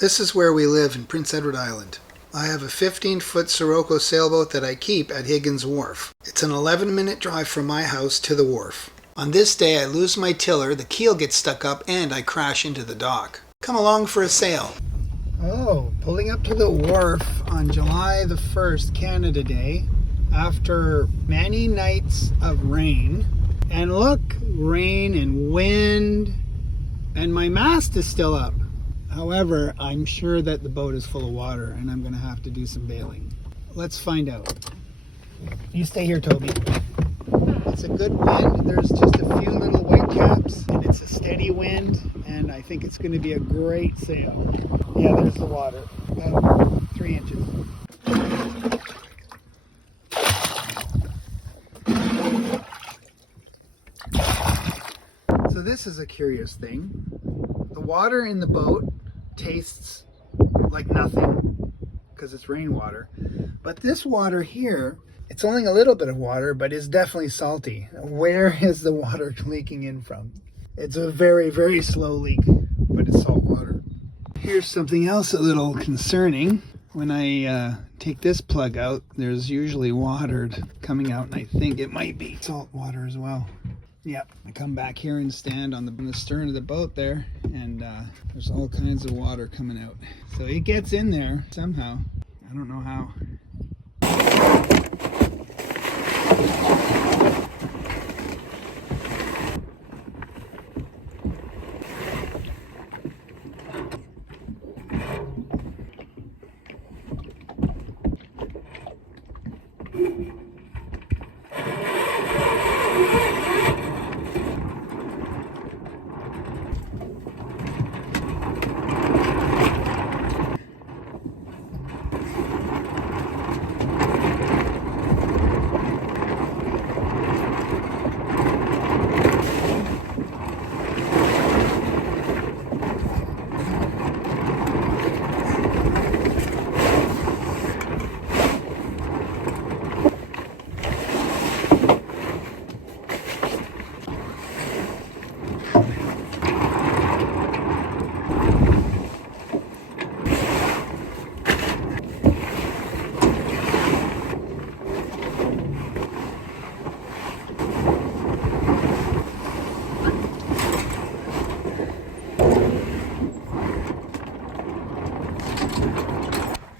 This is where we live in Prince Edward Island. I have a 15-foot Sirocco sailboat that I keep at Higgins Wharf. It's an 11-minute drive from my house to the wharf. On this day I lose my tiller, the keel gets stuck up, and I crash into the dock. Come along for a sail. Oh, pulling up to the wharf on July the 1st, Canada Day, after many nights of rain. And look, rain and wind, and my mast is still up. However, I'm sure that the boat is full of water and I'm going to have to do some bailing. Let's find out. You stay here, Toby. It's a good wind. There's just a few little white caps and it's a steady wind, and I think it's going to be a great sail. Yeah, there's the water. About 3 inches. So this is a curious thing. The water in the boat tastes like nothing because it's rainwater, but this water here, it's only a little bit of water, but it's definitely salty. Where is the water leaking in from? It's a very, very slow leak, but it's salt water. Here's something else a little concerning. When I take this plug out, there's usually water coming out, and I think it might be salt water as well. Yep, I come back here and stand on the stern of the boat there, and there's all kinds of water coming out. So it gets in there somehow. I don't know how.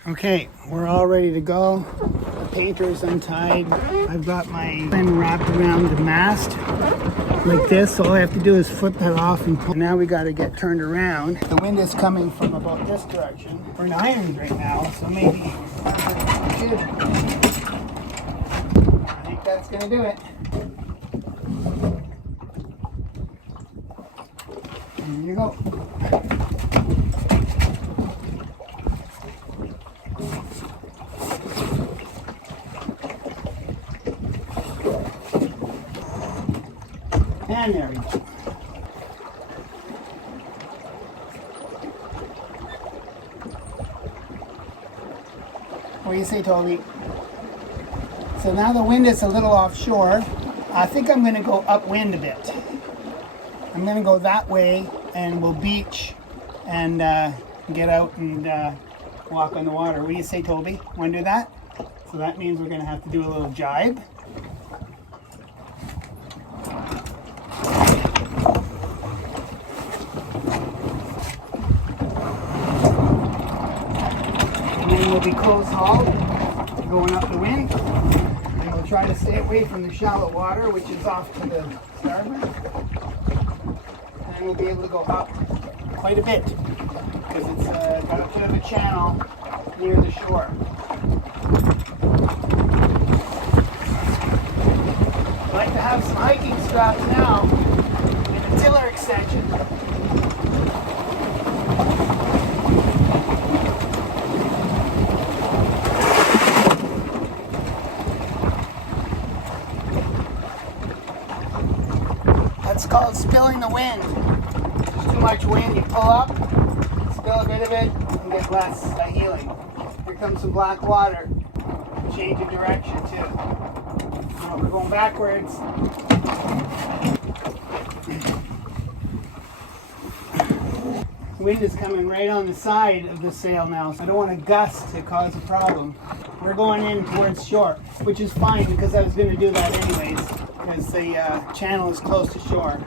Okay, we're all ready to go. The painter's untied. I've got my pin wrapped around the mast like this. So all I have to do is flip that off and pull. Now we got to get turned around. The wind is coming from about this direction. We're in irons right now, so maybe I think that's going to do it. There you go. And there we go. What do you say, Toby? So now the wind is a little offshore. I think I'm going to go upwind a bit. I'm going to go that way and we'll beach and get out and walk on the water. What do you say, Toby? Want to do that? So that means we're going to have to do a little jibe. We'll be close hauled, going up the wind, and we'll try to stay away from the shallow water, which is off to the starboard, and we'll be able to go up quite a bit, because it's got a bit of a channel near the shore. I'd like to have some hiking straps now, and a tiller extension. It's called spilling the wind. There's too much wind, you pull up, spill a bit of it, and get less healing. Here comes some black water. Change of direction too. So we're going backwards. Wind is coming right on the side of the sail now, so I don't want a gust to cause a problem. We're going in towards shore, which is fine because I was going to do that anyways, because the channel is close to shore.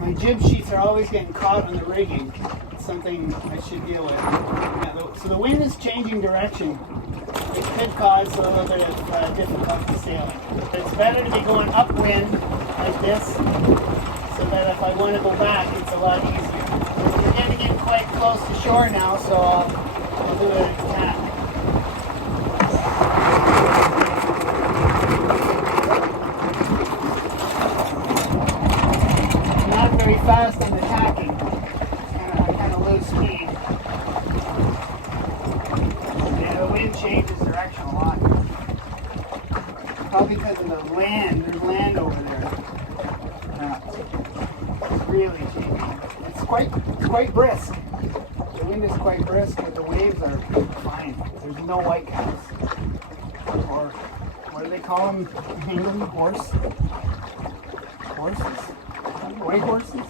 My jib sheets are always getting caught on the rigging. It's something I should deal with. Yeah, so the wind is changing direction. It could cause a little bit of difficulty sailing. It's better to be going upwind like this, so that if I want to go back, it's a lot easier. We're getting in quite close to shore now, so I'll do an attack. Not very fast in attacking. Kind of low speed. Yeah, the wind changes direction a lot. Probably because of the land. There's land over there. Really changing. It's quite brisk. The wind is quite brisk, but the waves are fine. There's no white caps. Or what do they call them in England? Horses? White horses?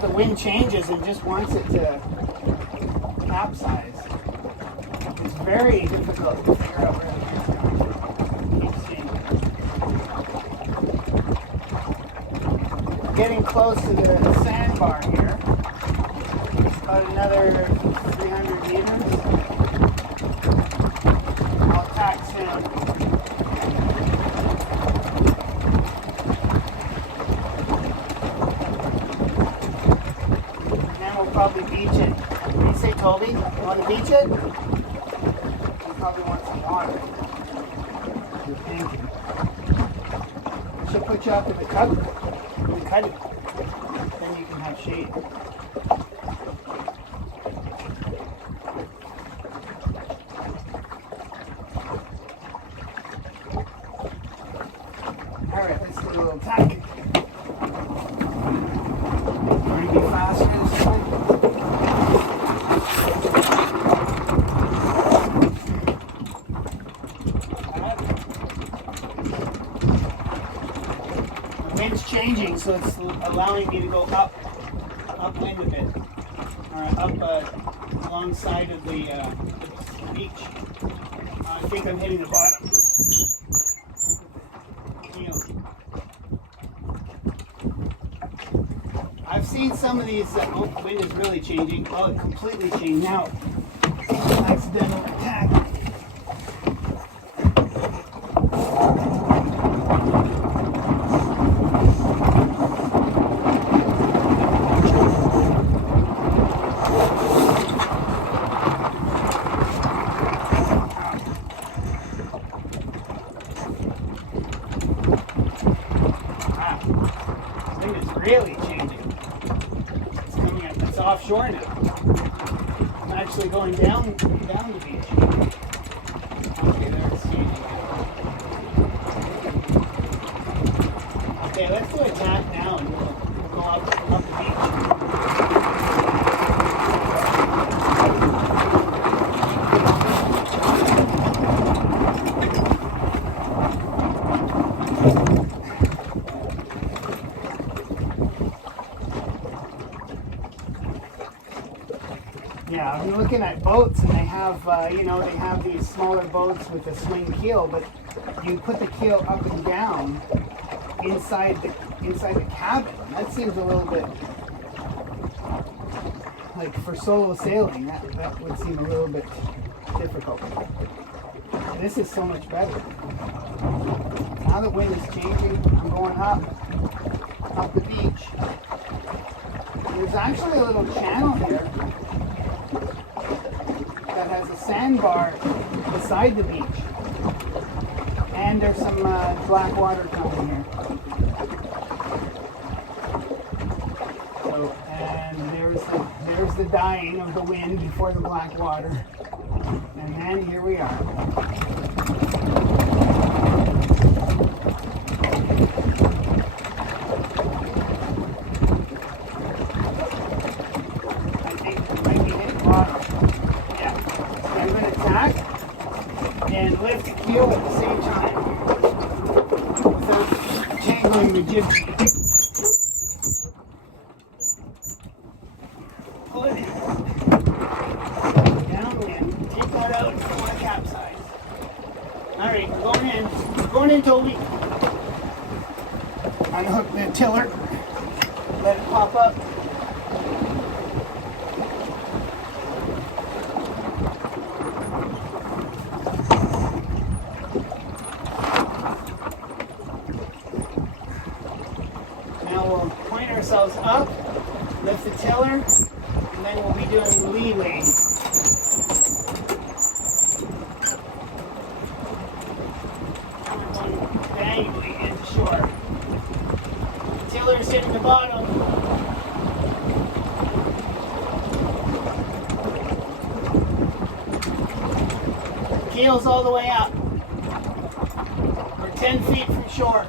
The wind changes and just wants it to capsize. It's very difficult to figure out where the wind's going. Keep seeing. Getting close to the sandbar here. About another 300 meters. I'll tack soon. Probably beach it. What do you say, Toby? You want to beach it? You probably want some water. You're thinking. She'll put you up in the cup. We cut it. Then you can have shade. Alright, let's do a little tack. Trying to be faster this time. Wind's changing, so it's allowing me to go upwind a bit, or up alongside of the beach. I think I'm hitting the bottom. I've seen some of these. Oh, the wind is really changing. Oh, it completely changed now. Accidental attack. Really changing. It's coming up. It's offshore now. I'm actually going down the beach. Okay, there it's changing. Okay, let's do a tack now and we'll go up the beach. Yeah, I've been looking at boats, and they have, they have these smaller boats with a swing keel, but you put the keel up and down inside the cabin. That seems a little bit like for solo sailing. That would seem a little bit difficult. This is so much better. Now the wind is changing. I'm going up the beach. There's actually a little channel here that has a sandbar beside the beach, and there's some black water coming here. So, and there's the dying of the wind before the black water. And then here we are. I think it might be hitting bottom. Yeah. So I'm going to tack and lift the keel at the same time without tangling the jib. Pull it in. Downwind. Take that out if you want to capsize. Alright, we're going in. We're going in, Toby. Unhook the tiller. Let it pop up. Now we'll point ourselves up, lift the tiller, and then we'll be doing leeway. Coming one diagonally into shore. The tiller is hitting the bottom. Keel's all the way up. We're 10 feet from shore.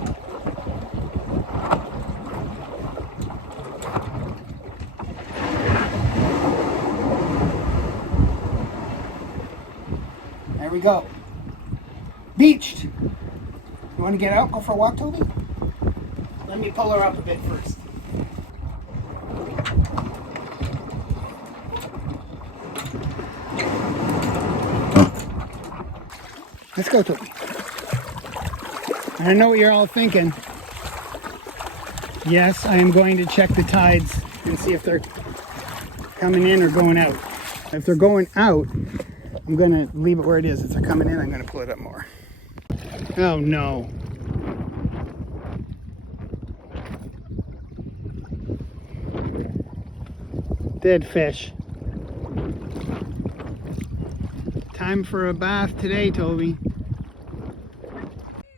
There we go. Beached. You want to get out, go for a walk, Toby? Let me pull her up a bit first. Let's go, Toby. I know what you're all thinking. Yes, I am going to check the tides and see if they're coming in or going out. If they're going out, I'm going to leave it where it is. If they're coming in, I'm going to pull it up more. Oh no. Dead fish. Time for a bath today, Toby.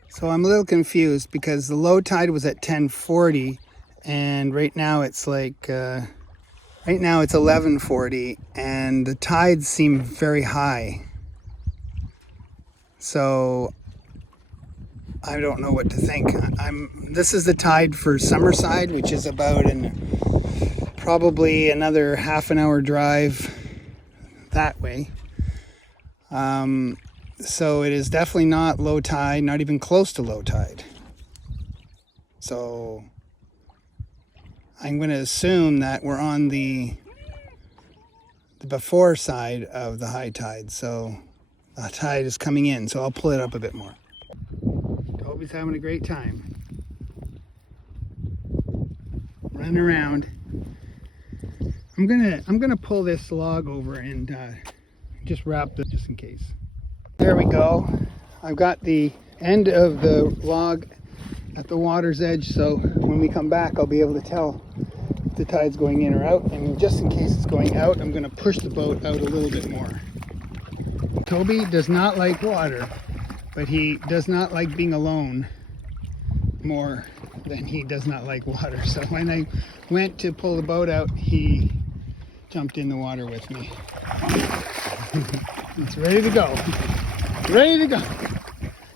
So I'm a little confused because the low tide was at 10:40 and right now it's like right now it's 11:40 and the tides seem very high. So I don't know what to think. This is the tide for Summerside, which is about probably another half an hour drive that way. So it is definitely not low tide, not even close to low tide. So I'm going to assume that we're on the before side of the high tide. So the tide is coming in, so I'll pull it up a bit more. Toby's having a great time. Running around. I'm gonna pull this log over and just wrap this just in case. There we go. I've got the end of the log at the water's edge, so when we come back I'll be able to tell if the tide's going in or out, and just in case it's going out, I'm going to push the boat out a little bit more. Toby does not like water, but he does not like being alone more than he does not like water. So when I went to pull the boat out, he jumped in the water with me. It's ready to go. Ready to go.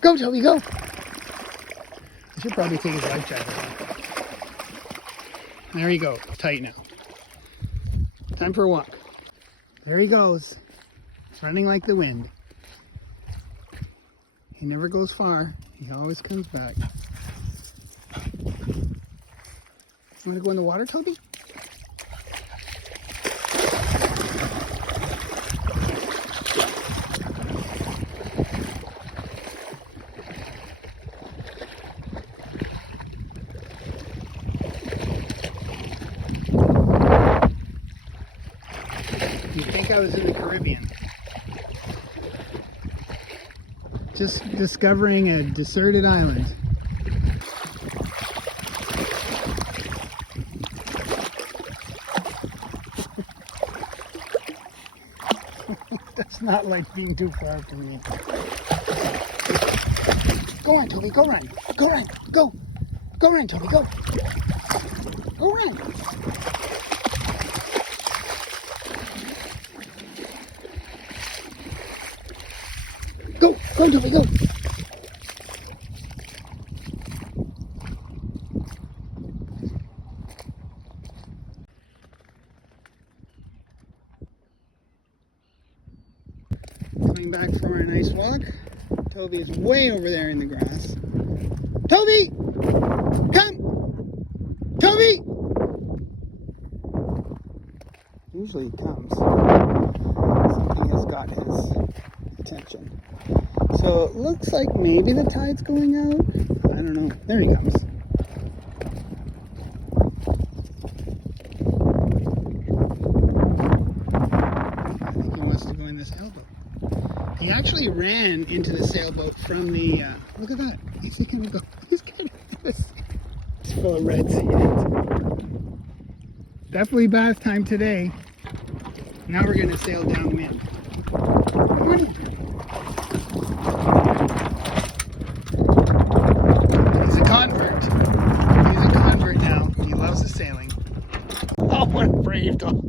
Go, Toby, go. I should probably take his life jacket off. There you go. Tight now. Time for a walk. There he goes. Running like the wind. He never goes far. He always comes back. You want to go in the water, Toby? You think I was in the Caribbean? Just discovering a deserted island. That's not like being too far from me. Go on, Toby, go run. Go run, go. Go run, Toby, go. Go run. Go, Toby, go. Coming back from our nice walk. Toby is way over there in the grass. Toby! Come! Toby! Usually he comes. Something has got his attention. So it looks like maybe the tide's going out. I don't know. There he comes. I think he wants to go in this sailboat. He actually ran into the sailboat from the, look at that. He's gonna go, he's gonna do this. It's full of reds. Definitely bath time today. Now we're gonna sail downwind. He's a convert. He's a convert now. He loves the sailing. Oh, what a brave dog.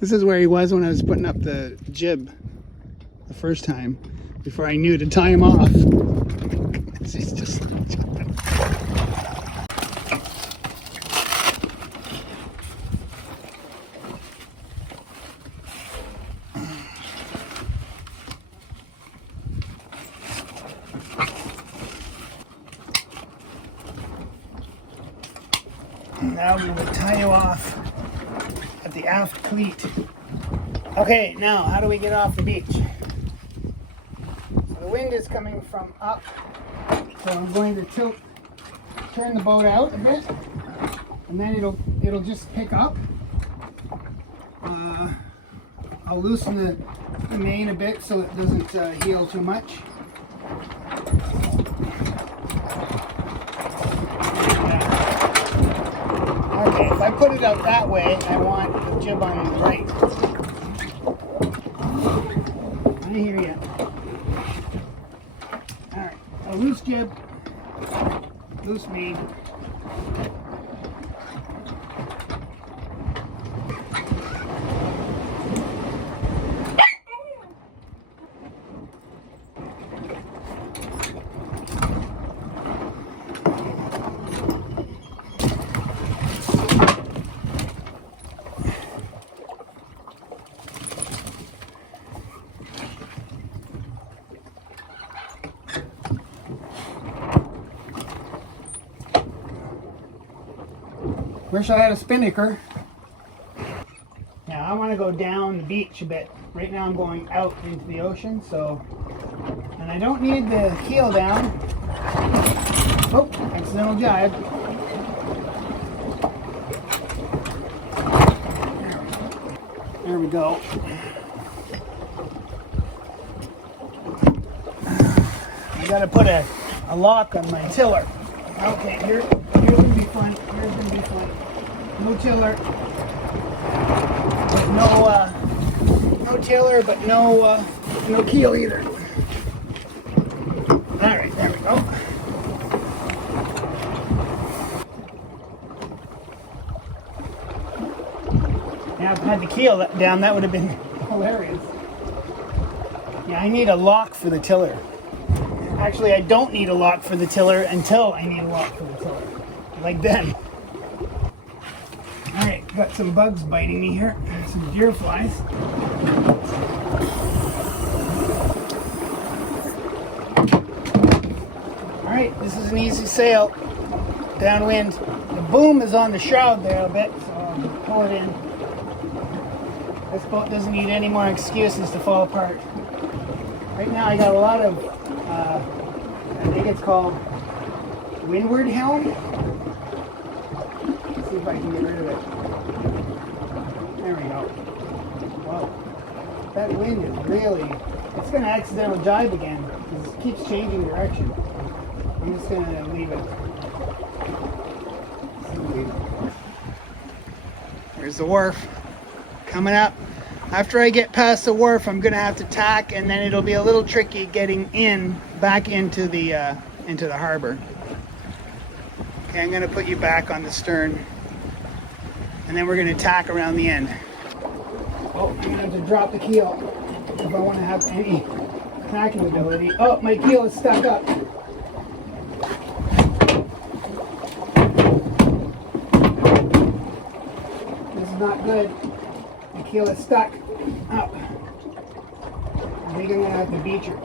This is where he was when I was putting up the jib the first time, before I knew to tie him off. He's just like jumping. Now we will tie you off at the aft cleat. Okay, now how do we get off the beach? So the wind is coming from up, so I'm going to turn the boat out a bit, and then it'll just pick up. I'll loosen the main a bit so it doesn't heel too much. Okay, if I put it out that way, I want the jib on the right. I hear you. Alright, a loose jib, loose main. Wish I had a spinnaker. Now I want to go down the beach a bit. Right now I'm going out into the ocean, so, and I don't need the keel down. Oh, accidental jibe. There we go. I gotta put a lock on my tiller. Okay, here's gonna be fun. Here's gonna be fun. No tiller. But no tiller, but no keel either. All right, there we go. Now, if I had the keel down, that would have been hilarious. Yeah, I need a lock for the tiller. Actually, I don't need a lock for the tiller until I need a lock for the tiller. Like then. Alright, got some bugs biting me here. Some deer flies. Alright, this is an easy sail. Downwind. The boom is on the shroud there a bit, so I'll pull it in. This boat doesn't need any more excuses to fall apart. Right now I got a lot of, I think it's called windward helm. Let's see if I can get rid of it. There we go. Whoa. That wind is really, it's going to accidental jibe again because it keeps changing direction. I'm just going to leave it. There's the wharf coming up. After I get past the wharf, I'm gonna have to tack, and then it'll be a little tricky getting back into the harbor. Okay, I'm gonna put you back on the stern, and then we're gonna tack around the end. Oh, I'm gonna have to drop the keel if I want to have any tacking ability. Oh, my keel is stuck up. This is not good. My keel is stuck up. I think I'm gonna have to beach her.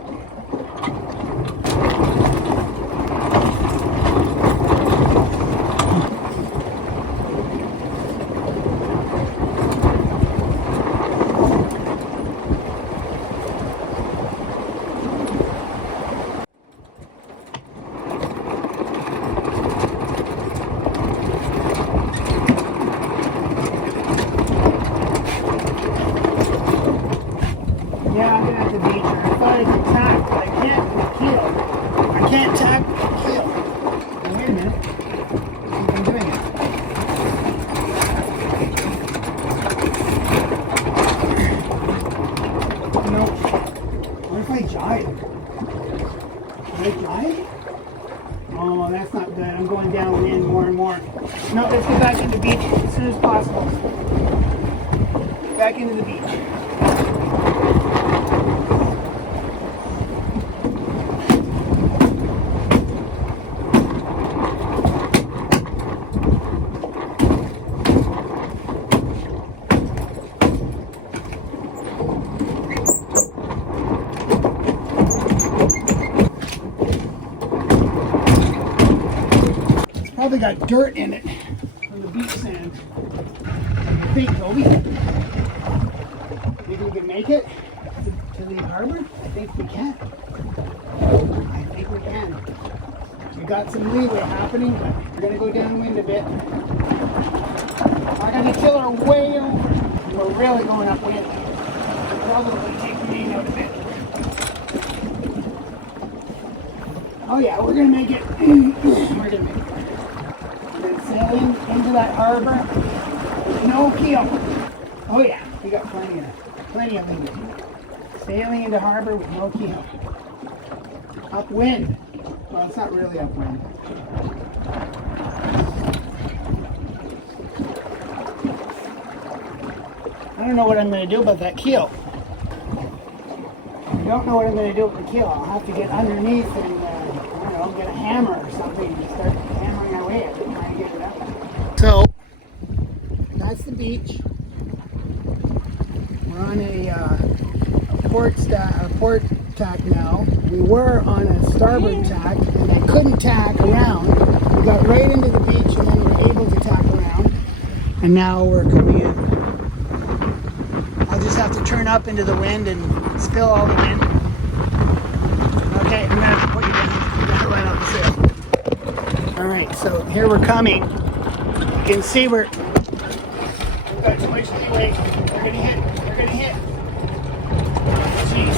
Yeah, I'm gonna have to beach her. I thought I could tack, but I can't with the keel. I can't tack with the keel. Oh, wait a minute. I think I'm doing it. No. What if I jibe? Can I jibe? Oh, that's not good. I'm going downwind more and more. No, let's get back into the beach as soon as possible. Back into the beach. Probably got dirt in it from the beach sand. I think, Toby. Maybe we can make it to the harbor? I think we can. I think we can. We got some leeway happening, but we're going to go downwind a bit. I got the tiller way over. We're really going upwind. We'll probably take the main out a bit. Oh yeah, we're going to make it. We're going to make it. Sailing into that harbor with no keel. Oh yeah, we got plenty of leeway. Sailing into harbor with no keel. Upwind. Well, it's not really upwind. I don't know what I'm going to do about that keel. I don't know what I'm going to do with the keel. I'll have to get underneath and, I don't know, get a hammer or something and start hammering our way at it. So, that's the beach. We're on a port tack now. We were on a starboard tack, and I couldn't tack around. We got right into the beach, and then we were able to tack around. And now we're coming in. I'll just have to turn up into the wind and spill all the wind. Okay, I'm going to have to put you down. Right off the sail. Alright, so here we're coming. You can see we've got too much leeway. They're gonna hit. Jeez.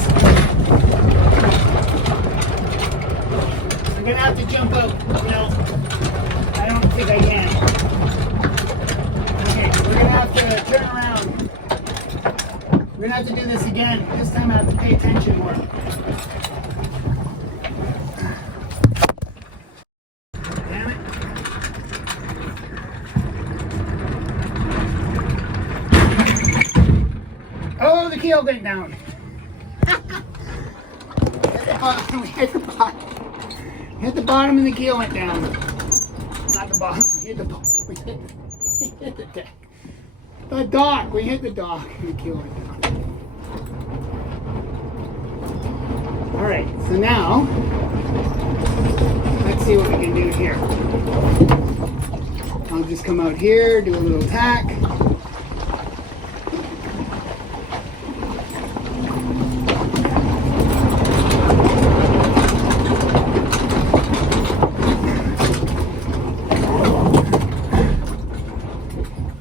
I'm gonna have to jump out. No, I don't think I can. Okay, we're gonna have to turn around. We're gonna have to do this again. This time I have to pay attention more. Oh, the keel went down. Hit the bottom. Hit the bottom and the keel went down. Not the bottom. Hit the bottom. We hit the deck. The dock. We hit the dock and the keel went down. Alright, so now let's see what we can do here. I'll just come out here, do a little tack.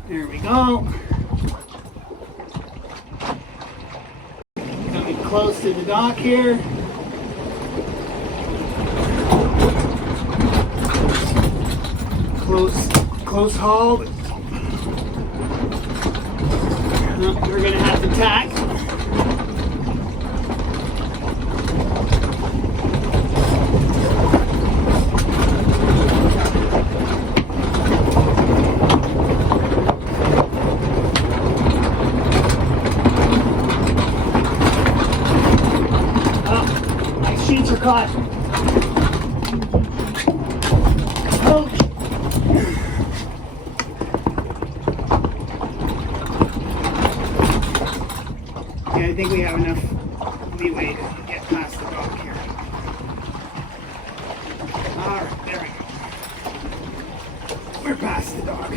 There we go. Coming close to the dock here. Close haul. We're going to have to tack. sheets are caught. Ouch. Okay, I think we have enough leeway to get past the dock here. Alright, there we go. We're past the dock.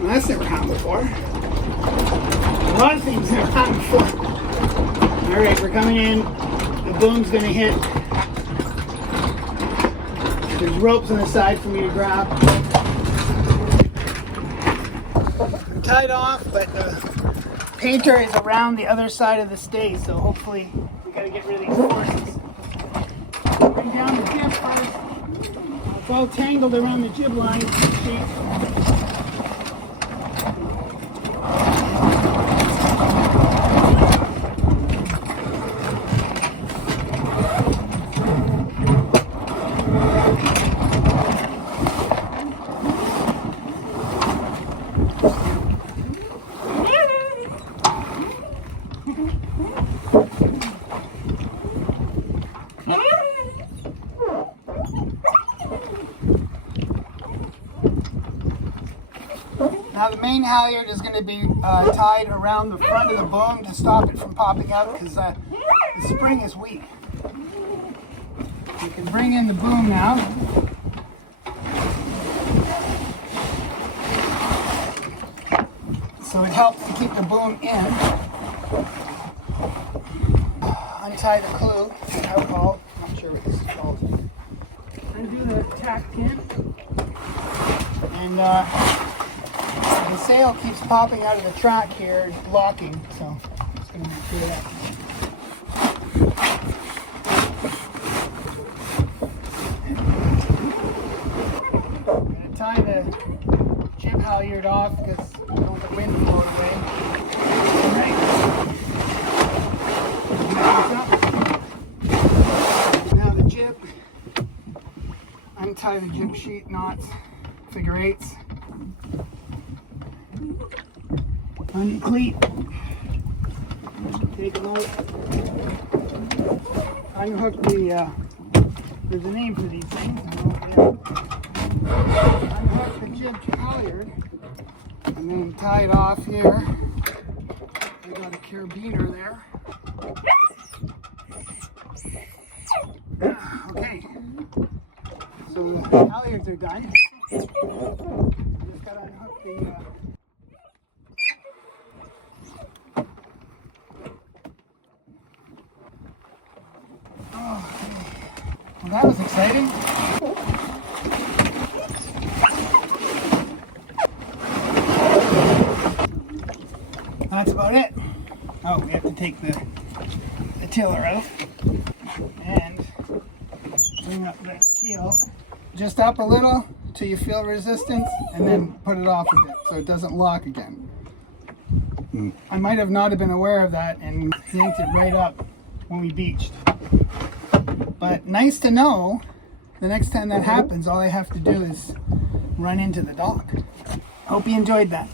Well, that's never happened before. A lot of things never happened before. Alright, we're coming in. The boom's gonna hit. There's ropes on the side for me to grab. I'm tied off, but the painter is around the other side of the stay, so hopefully we gotta get rid of these forces. Bring down the jib first. It's all tangled around the jib line sheet. Now the main halyard is going to be tied around the front of the boom to stop it from popping out because the spring is weak. You can bring in the boom now. So it helps to keep the boom in. Untie the clue, alcohol, I'm not sure what this is called. Undo the tack pin. And the sail keeps popping out of the track here and blocking, so I'm just going to make sure of that. I'm going to tie the jib halyard off because I don't want the wind blowing away. Alright. Now the jib. Untie the jib sheet knots, figure eights. Uncleat. Take them out. Unhook the, there's a name for these things. Unhook the jib halyard and then tie it off here. I got a carabiner there. Okay. So the halyards are done. Just gotta unhook the well, that was exciting. That's about it. Oh, we have to take the tiller out and bring up the keel just up a little till you feel resistance and then put it off a bit so it doesn't lock again. I might have not have been aware of that and yanked it right up when we beached. But nice to know, the next time that happens, all I have to do is run into the dock. Hope you enjoyed that.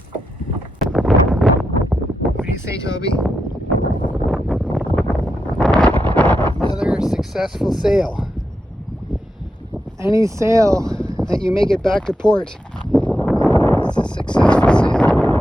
What do you say, Toby? Another successful sail. Any sail that you make it back to port is a successful sail.